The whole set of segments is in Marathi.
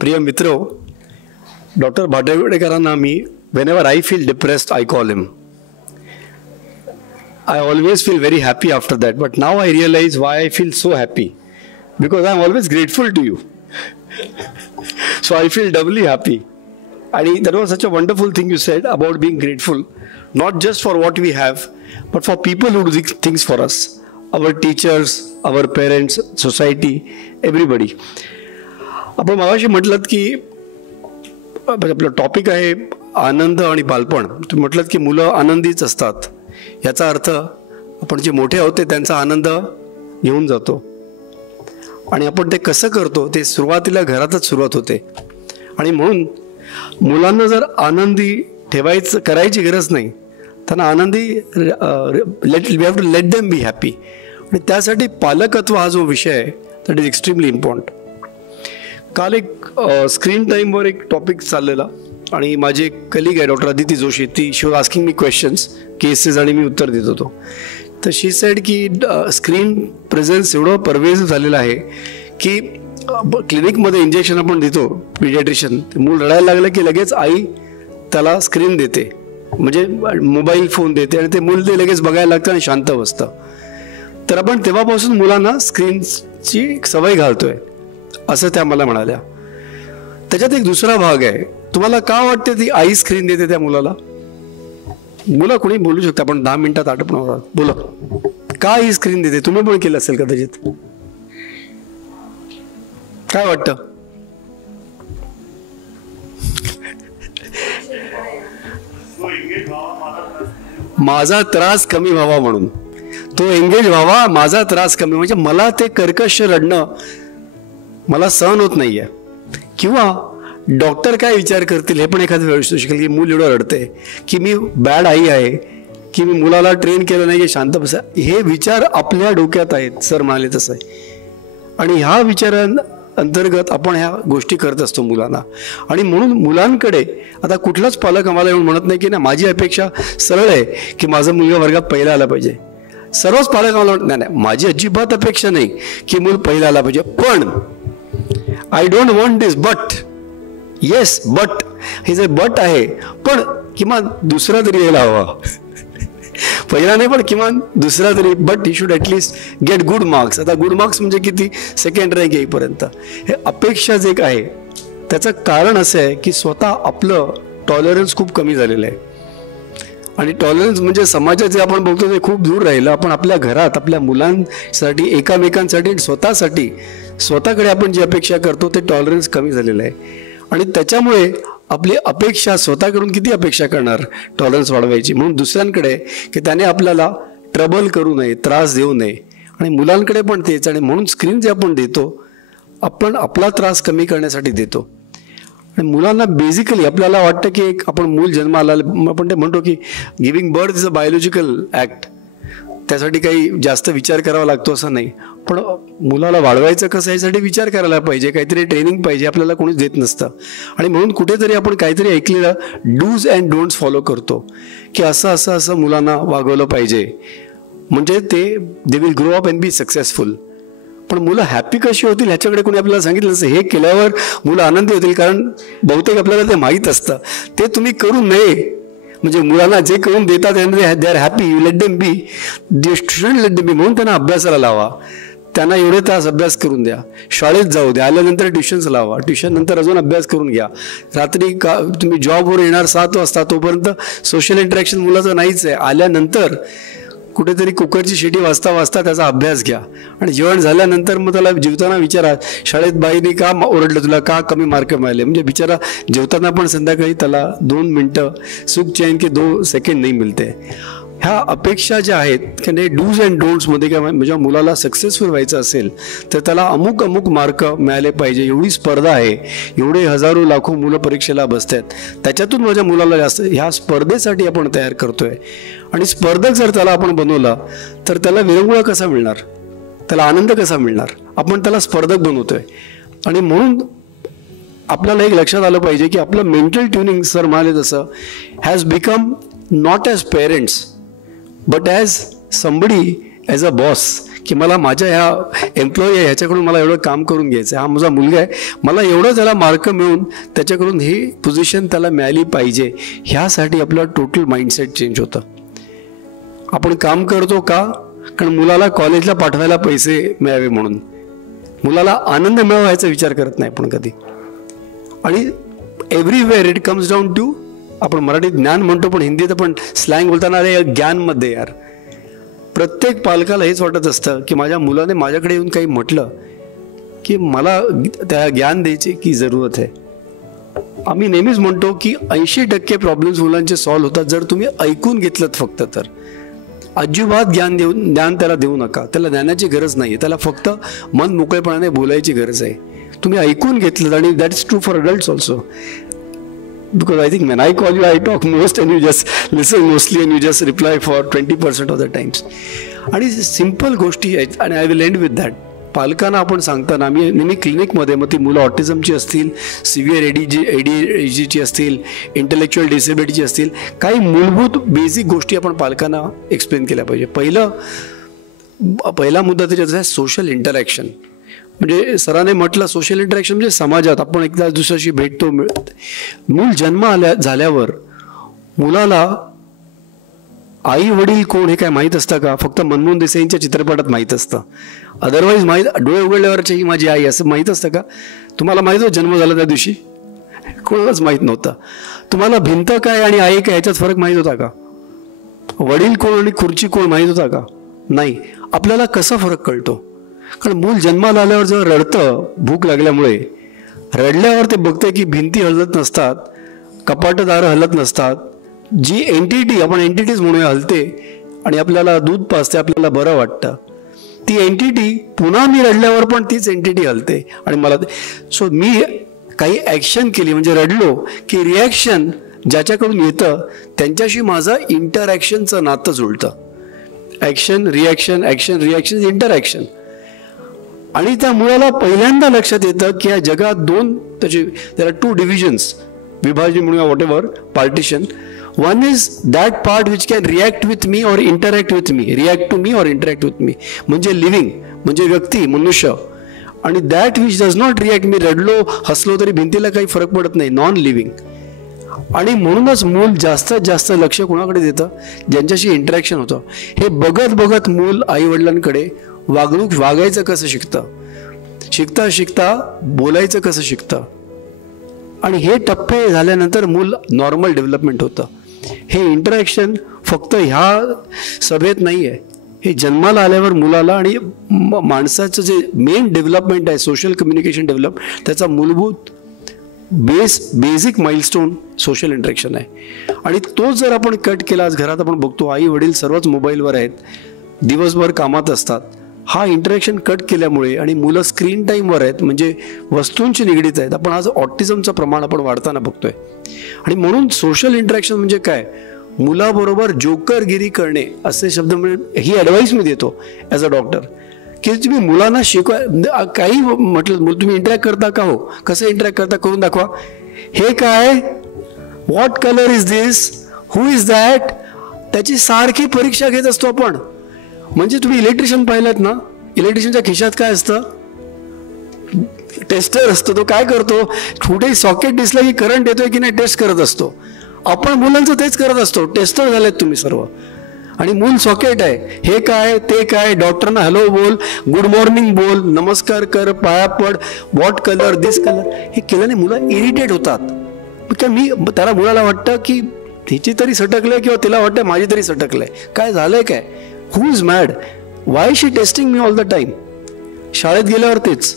प्रिय मित्र, डॉक्टर भाटवडेकरांना मी whenever I feel depressed, I call him. I always feel very happy after that, but now I realize why I feel so happy, because I am always grateful to you. So I feel doubly happy. And that was such a wonderful thing you said about being grateful, not just for what we have, but for people who do things for us, our teachers, our parents, society, everybody. आपण मगाशी म्हटलं की आपलं टॉपिक आहे आनंद आणि बालपण. तुम्ही म्हटलं की मुलं आनंदीच असतात, याचा अर्थ आपण जे मोठे होते त्यांचा आनंद घेऊन जातो. आणि आपण ते कसं करतो ते सुरुवातीला घरातच सुरुवात होते. आणि म्हणून मुलांना जर आनंदी करायची गरज नाही, त्यांना आनंदी we have to let them be happy. आणि त्यासाठी पालकत्व हा जो विषय आहे दॅट इज एक्स्ट्रीमली इम्पॉर्टंट. काल एक स्क्रीन टाईमवर एक टॉपिक चाललेला आणि माझी एक कलिग आहे डॉक्टर अदिती जोशी, ती she was asking me questions, cases, आणि मी उत्तर देत होतो. तर शी सेड की स्क्रीन प्रेझेन्स एवढं परवेसिव्ह झालेलं आहे की क्लिनिकमध्ये इंजेक्शन आपण देतो, पिडियाट्रिशियन, मूल रडायला लागलं की लगेच आई त्याला स्क्रीन देते, म्हणजे मोबाईल फोन देते, आणि ते मूल ते लगेच बघायला लागतं आणि शांत बसतं. तर आपण तेव्हापासून मुलांना स्क्रीनची सवय घालतोय असं त्या मला म्हणाल्या. त्याच्यात एक दुसरा भाग आहे, तुम्हाला का वाटते ती आई स्क्रीन देते त्या मुलाला? मुलं कोणी बोलू शकता, आपण 10 मिनिटात आटपणार आहोत. बोला, का ही स्क्रीन देते? तुम्ही पण केलं असेल कदाचित. काय वाटतं? माझा त्रास कमी व्हावा म्हणून, तो एंगेज व्हावा, माझा त्रास कमी, म्हणजे मला ते कर्कश रडणं मला सहन होत नाहीये. किंवा डॉक्टर काय विचार करतील हे पण एखाद्या वेळ असू शकेल की मूल एवढं रडते, की मी बॅड आई आहे, की मी मुलाला ट्रेन केलं नाही की शांत बसा. हे विचार आपल्या डोक्यात आहेत, सर म्हणाले तसं आहे. आणि ह्या विचारांअंतर्गत आपण ह्या गोष्टी करत असतो मुलांना. आणि म्हणून मुलांकडे आता कुठलाच पालक आम्हाला येऊन म्हणत नाही की ना माझी अपेक्षा सरळ आहे की माझा मुलगा वर्गात पहिला आला पाहिजे. सर्वच पालक आम्हाला म्हणत नाही, माझी अजिबात अपेक्षा नाही की मूल पहिला आला पाहिजे, पण I don't want this, but yes, but हे जे बट आहे, पण किमान दुसरा तरी यायला हवा. पहिला नाही पण किमान दुसरा तरी, but he should at least get good marks. आता गुड मार्क्स म्हणजे किती? सेकंड रँक येईपर्यंत. हे अपेक्षा जे आहे त्याचं कारण असं आहे की स्वतः आपलं टॉलरन्स खूप कमी झालेलं आहे. आणि टॉलरन्स म्हणजे समाजात जे आपण बघतो ते खूप दूर राहिलं. आपण आपल्या घरात आपल्या मुलांसाठी, एकामेकांसाठी, स्वतःकडे आपण जी अपेक्षा करतो ते टॉलरन्स कमी झालेलं आहे. आणि त्याच्यामुळे आपली अपेक्षा स्वतःकडून किती अपेक्षा करणार टॉलरन्स वाढवायची. म्हणून दुसऱ्यांकडे की त्याने आपल्याला ट्रबल करू नये, त्रास देऊ नये. आणि मुलांकडे पण तेच. आणि म्हणून स्क्रीन जे आपण देतो आपण आपला त्रास कमी करण्यासाठी देतो. आणि मुलांना बेसिकली आपल्याला वाटतं की एक आपण मूल जन्माला आपण ते म्हणतो की giving birth is a biological act, त्यासाठी काही जास्त विचार करावा लागतो असं नाही. पण मुलाला वाढवायचं कसं यासाठी विचार करायला पाहिजे, काहीतरी ट्रेनिंग पाहिजे, आपल्याला कोणीच देत नसतं. आणि म्हणून कुठेतरी आपण काहीतरी ऐकलेलं डूज अँड डोंट्स फॉलो करतो की असं असं असं मुलांना वागवलं पाहिजे, म्हणजे ते they will grow up and be successful. पण मुलं हॅपी कशी होतील ह्याच्याकडे कोणी आपल्याला सांगितलं नसतं. हे केल्यावर मुलं आनंदी होतील, कारण बहुतेक आपल्याला ते माहीत असतं. ते तुम्ही करू नये, म्हणजे मुलांना जे करून देतात they are happy, you let them B, they shouldn't late them बी. म्हणून त्यांना अभ्यासाला लावा, त्यांना एवढे तास अभ्यास करून द्या, शाळेत जाऊ द्या, आल्यानंतर ट्युशन्स लावा, ट्युशन नंतर अजून अभ्यास करून घ्या. रात्री तुम्ही जॉबवर येणार 7 वाजता, तोपर्यंत सोशल इंटरॅक्शन मुलाचं नाहीच आहे. आल्यानंतर कुठेतरी कुकरची शिटी वाजता वाजता त्याचा अभ्यास घ्या. आणि जेवण झाल्यानंतर मग त्याला जेवताना विचारा, शाळेत बाईने का ओरडलं तुला, का कमी मार्क मिळाले, म्हणजे बिचारा जेवताना पण संध्याकाळी त्याला 2 मिनटं सुख चैन के 2 सेकंड नाही मिळते. ह्या अपेक्षा ज्या आहेत की डूज अँड डोंट्समध्ये काय म्हणजे मुलाला सक्सेसफुल व्हायचं असेल तर त्याला अमुक अमुक मार्क मिळाले पाहिजे, एवढी स्पर्धा आहे, एवढे हजारो लाखो मुलं परीक्षेला बसतात, त्याच्यातून माझ्या मुलाला जास्त, ह्या स्पर्धेसाठी आपण तयार करतोय. आणि स्पर्धक जर त्याला आपण बनवला तर त्याला विरंगुळा कसा मिळणार, त्याला आनंद कसा मिळणार? आपण त्याला स्पर्धक बनवतोय. आणि म्हणून आपल्याला एक लक्षात आलं पाहिजे की आपलं मेंटल ट्युनिंग सर म्हणाले तसं has become not as parents but as somebody as a boss, की मला माझ्या ह्या एम्प्लॉई आहे ह्याच्याकडून मला एवढं काम करून घ्यायचं आहे, हा माझा मुलगा आहे, मला एवढं त्याला मार्क मिळून त्याच्याकडून ही पोझिशन त्याला मिळाली पाहिजे, ह्यासाठी आपलं टोटल माइंडसेट चेंज होतं. आपण काम करतो का? कारण मुलाला कॉलेजला पाठवायला पैसे मिळावे म्हणून, मुलाला आनंद मिळावा याचा विचार करत नाही आपण कधी. आणि everywhere it comes down to, आपण मराठीत ज्ञान म्हणतो पण हिंदीत आपण स्लँग बोलताना अरे ज्ञानमध्ये यार. प्रत्येक पालकाला हेच वाटत असतं की माझ्या मुलाने माझ्याकडे येऊन काही म्हटलं की मला त्या ज्ञान द्यायची की जरूरत आहे. आम्ही नेहमीच म्हणतो की 80% प्रॉब्लेम्स मुलांचे सॉल्व्ह होतात जर तुम्ही ऐकून घेतलं फक्त. तर अजिबात ज्ञान त्याला देऊ नका, त्याला ज्ञानाची गरज नाही आहे, त्याला फक्त मन मोकळेपणाने बोलायची गरज आहे. तुम्ही ऐकून घेतलं, आणि that is true for adults also. Because I think when I call you, I talk most and you just listen mostly and you just reply for 20% of the times. आणि सिम्पल गोष्टी आहेत. आणि I will end with that. पालकांना आपण सांगताना, आम्ही नेहमी क्लिनिकमध्ये, मग ती मुलं ऑटिझमची असतील, सिव्हिअर ADHD असतील, इंटेलेक्च्युअल डिसेबिलिटीची असतील, काही मूलभूत बेसिक गोष्टी आपण पालकांना एक्सप्लेन केल्या पाहिजे. पहिला मुद्दा त्याच्यात आहे सोशल इंटरॅक्शन. म्हणजे सरांनी म्हटलं सोशल इंटरॅक्शन म्हणजे समाजात आपण एकदा दुसऱ्याशी भेटतो. मूल जन्म झाल्यावर मुलाला आई वडील कोण हे काय माहीत असतं का? फक्त मनमोहन देसाईंच्या चित्रपटात माहीत असतं. अदरवाईज माहीत, डोळे उघडल्यावरची ही माझी आई असं माहीत असतं का? तुम्हाला माहीत होतं जन्म झाला त्या दिवशी? कोणालाच माहीत नव्हतं. तुम्हाला भिंत काय आणि आई काय ह्याच्यात फरक माहीत होता का? वडील कोण आणि खुर्ची कोण माहीत होता का? नाही. आपल्याला कसा फरक कळतो? कारण मूल जन्माला आल्यावर जेव्हा रडतं भूक लागल्यामुळे, रडल्यावर ते बघते की भिंती हलत नसतात, कपाटदारं हलत नसतात, जी एंटिटी, आपण एंटिटीज म्हणूया, हलते आणि आपल्याला दूध पाजते, आपल्याला बरं वाटतं. ती एंटिटी पुन्हा मी रडल्यावर पण तीच एंटिटी हलते आणि मला सो मी काही ॲक्शन केली म्हणजे रडलो की रिॲक्शन ज्याच्याकडून येतं त्यांच्याशी माझं इंटरॅक्शनचं नातं जुळतं. Action reaction, action reaction, interaction. आणि त्या मुलाला पहिल्यांदा लक्षात येतं की या जगात त्याला 2 डिव्हिजन्स, विभाजन म्हणूया, whatever, partition. One is that part which can react with me or interact with me, react to me or interact with me, म्हणजे लिव्हिंग, म्हणजे व्यक्ती, मनुष्य. आणि that which does not react, मी रडलो हसलो तरी भिंतीला काही फरक पडत नाही, नॉन लिव्हिंग. आणि म्हणूनच मूल जास्तीत जास्त लक्ष कोणाकडे देतं? ज्यांच्याशी इंटरॅक्शन होतं. हे बघत बघत मूल आई वडिलांकडे वागायचं कसं शिकतं, शिकता शिकता बोलायचं कसं शिकतं. आणि हे टप्पे झाल्यानंतर मूल नॉर्मल डेव्हलपमेंट होतं. हे इंटरॅक्शन फक्त ह्या सभेत नाही आहे, हे जन्माला आल्यावर मुलाला आणि माणसाचं जे मेन डेव्हलपमेंट आहे, सोशल कम्युनिकेशन डेव्हलप, त्याचा मूलभूत बेसिक माइलस्टोन सोशल इंटरॅक्शन आहे. आणि तो जर आपण कट केला, आज घरात आपण बघतो आई वडील सर्वच मोबाईलवर आहेत, दिवसभर कामात असतात. हा इंटरॅक्शन कट केल्यामुळे आणि मुलं स्क्रीन टाईमवर आहेत, म्हणजे वस्तूंशी निगडीत आहेत. आपण आज ऑटिझमचं प्रमाण आपण वाढताना बघतोय. आणि म्हणून सोशल इंटरॅक्शन म्हणजे काय? मुलाबरोबर जोकरगिरी करणे असे शब्द, म्हणजे ही ॲडवाईस मी देतो ॲज अ डॉक्टर की तुम्ही मुलांना शिकवा. काही म्हटलं तुम्ही इंटरॅक्ट करता का? हो. कसं इंटरॅक्ट करता? करून दाखवा. हे काय? What colour is this? Who is that? त्याची सारखी परीक्षा घेत असतो आपण. म्हणजे तुम्ही इलेक्ट्रिशियन पाहिलात ना, इलेक्ट्रिशियनच्या खिशात काय असतं? टेस्टर असतो. तो काय करतो? कुठेही सॉकेट दिसलं की करंट येतोय की नाही टेस्ट करत असतो. आपण मुलांचं तेच करत असतो. टेस्टर झालेत तुम्ही सर्व. आणि मूल सॉकेट आहे. हे काय ते काय? डॉक्टरना हॅलो बोल, गुड मॉर्निंग बोल, नमस्कार कर, पाया पड, व्हॉट कलर, दिस कलर. हे केल्याने मुलं इरिटेट होतात. त्याला मुलाला वाटतं की तिची तरी सटकलंय किंवा तिला वाटतं माझी तरी सटकलंय. काय झालंय काय? Who is mad? Why she testing me all the time? शाळेत गेल्यावर तेच,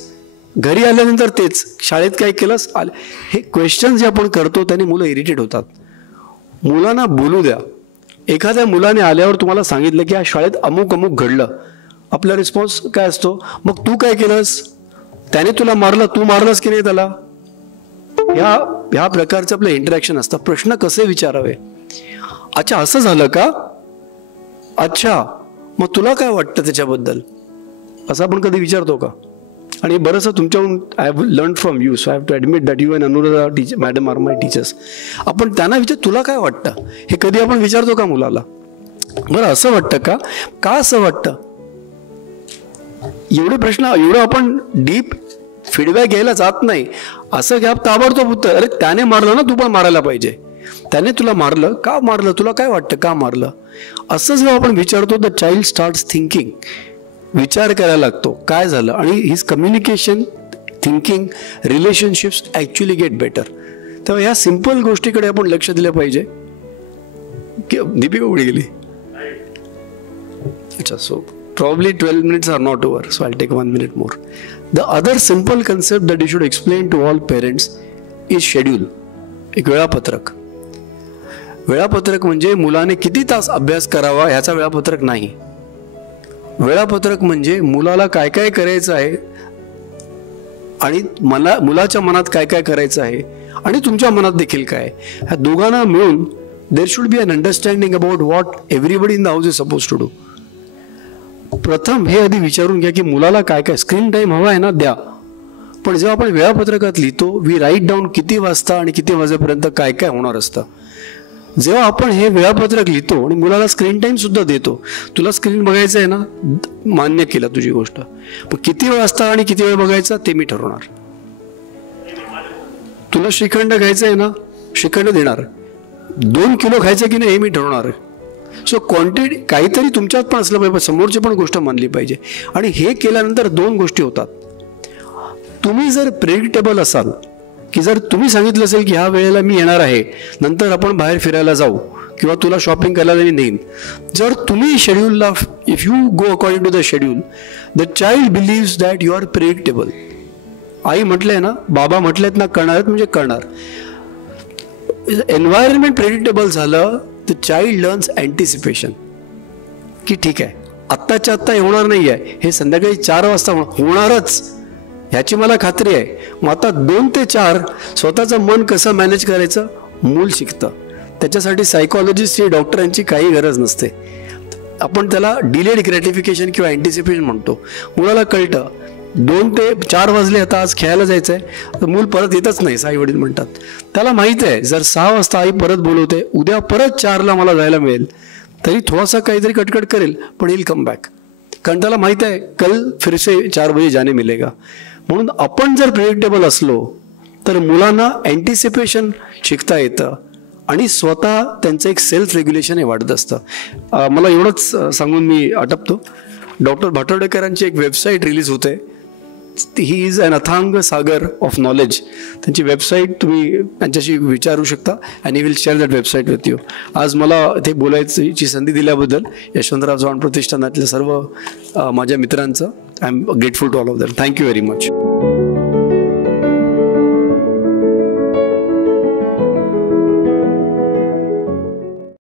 घरी आल्यानंतर तेच, शाळेत काय केलंस आलं. हे क्वेश्चन जे आपण करतो त्याने मुलं इरिटेट होतात. मुलांना बोलू द्या. एखाद्या मुलाने आल्यावर तुम्हाला सांगितलं की या शाळेत अमुक अमुक घडलं, आपला रिस्पॉन्स काय असतो? मग तू काय केलंस? त्याने तुला मारलं, तू मारलंस की नाही त्याला? ह्या प्रकारचं आपलं इंटरॅक्शन असतं. प्रश्न कसे विचारावे? अच्छा असं झालं का? अच्छा मग तुला काय वाटतं त्याच्याबद्दल? असं आपण कधी विचारतो का? आणि बरंचसं तुमच्याकडून I have learn from you, so I have to admit that you and Anuradha teacher madam are my teachers. आपण त्यांना तुला काय वाटतं हे कधी आपण विचारतो का मुलाला? बरं असं वाटतं का? का असं वाटतं? एवढे प्रश्न, एवढं आपण डीप फीडबॅक घ्यायला जात नाही. असं घ्या ताबडतोब उत्तर, अरे त्याने मारलं ना, तू पण मारायला पाहिजे. त्याने तुला मारलं, का मारलं, तुला काय वाटतं का मारलं, असं जेव्हा आपण विचारतो द चाइल्ड स्टार्ट्स थिंकिंग. विचार करायला लागतो काय झालं, आणि his communication, thinking, relationships actually get better. तेव्हा ह्या सिम्पल गोष्टीकडे आपण लक्ष दिलं पाहिजे. दीपिका उडी गेली. अच्छा, so probably 12 minutes are not over, so I'll take 1 minute more. The other simple concept that you should explain to all parents is schedule. एक वेळापत्रक. वेळापत्रक म्हणजे मुलाने किती तास अभ्यास करावा ह्याचा वेळापत्रक नाही. वेळापत्रक म्हणजे मुलाला काय काय करायचं आहे आणि मुलाच्या मनात काय काय करायचं आहे आणि तुमच्या मनात देखील काय. ह्या दोघांना मिळून there should be an understanding about what everybody in the house is suppose to do. प्रथम हे आधी विचारून घ्या की मुलाला काय काय स्क्रीन टाइम हवा आहे ना, द्या. पण जेव्हा आपण वेळापत्रकात लिहितो, वी राईट डाऊन किती वाजता आणि किती वाजेपर्यंत काय काय होणार असतं. जेव्हा आपण हे वेळापत्रक लिहितो आणि मुलाला स्क्रीन टाइम सुद्धा देतो, तुला स्क्रीन बघायचं आहे ना, मान्य केलं तुझी गोष्ट, पण किती वाजता आणि किती वेळ बघायचा ते मी ठरवणार. तुला श्रीखंड घ्यायचं आहे ना, श्रीखंड देणार. 2 किलो खायचं की नाही हे मी ठरवणार. सो क्वांटिटी काहीतरी तुमच्यात पण असलं पाहिजे, समोरची पण गोष्ट मानली पाहिजे. आणि हे केल्यानंतर 2 गोष्टी होतात. तुम्ही जर प्रेडिक्टेबल असाल, की जर तुम्ही सांगितलं असेल की ह्या वेळेला मी येणार आहे, नंतर आपण बाहेर फिरायला जाऊ किंवा तुला शॉपिंग करायला मी नेईन, जर तुम्ही शेड्यूलला, if you go according to the schedule, the child believes that you are predictable. आई म्हटलंय ना, बाबा म्हटलेत ना, करणार आहेत म्हणजे करणार. एन्व्हायरमेंट प्रेडिक्टेबल झालं, द चाइल्ड लर्न्स अँटिसिपेशन, की ठीक आहे आत्ताच्या आत्ता होणार नाही आहे, हे संध्याकाळी 4 वाजता होणारच ह्याची मला खात्री आहे. मग आता 2 ते 4 स्वतःचं मन कसं मॅनेज करायचं मूल शिकतं. त्याच्यासाठी सायकॉलॉजिस्टची, डॉक्टरांची काही गरज नसते. आपण त्याला डिलेड ग्रॅटिफिकेशन किंवा अँटिसिपेशन म्हणतो. मुलाला कळतं 2 ते 4 वाजले, आता आज खेळायला जायचं आहे, तर मूल परत येतच नाही, आई वडील म्हणतात. त्याला माहिती आहे जर 6 वाजता आई परत बोलवते, उद्या परत 4ला मला जायला मिळेल, तरी थोडासा काहीतरी कटकट करेल पण येईल कम बॅक, कारण त्याला माहिती आहे कल फिर से 4 बजे जाने मिलेगा. म्हणून आपण जर प्रेडिक्टेबल असलो तर मुलांना अँटिसिपेशन शिकता येतं आणि स्वतः त्यांचं एक सेल्फ रेग्युलेशन हे वाढत असतं. मला एवढंच सांगून मी आटपतो. डॉक्टर भाटोडेकरांची एक वेबसाईट रिलीज होते. ही इज अन अथांग सागर ऑफ नॉलेज. त्यांची वेबसाईट तुम्ही त्यांच्याशी विचारू शकता and he will share that website with you. आज मला ते बोलायची संधी दिल्याबद्दल यशवंतराव चव्हाण प्रतिष्ठानातल्या सर्व माझ्या मित्रांचं I am grateful to all of them. Thank you very much.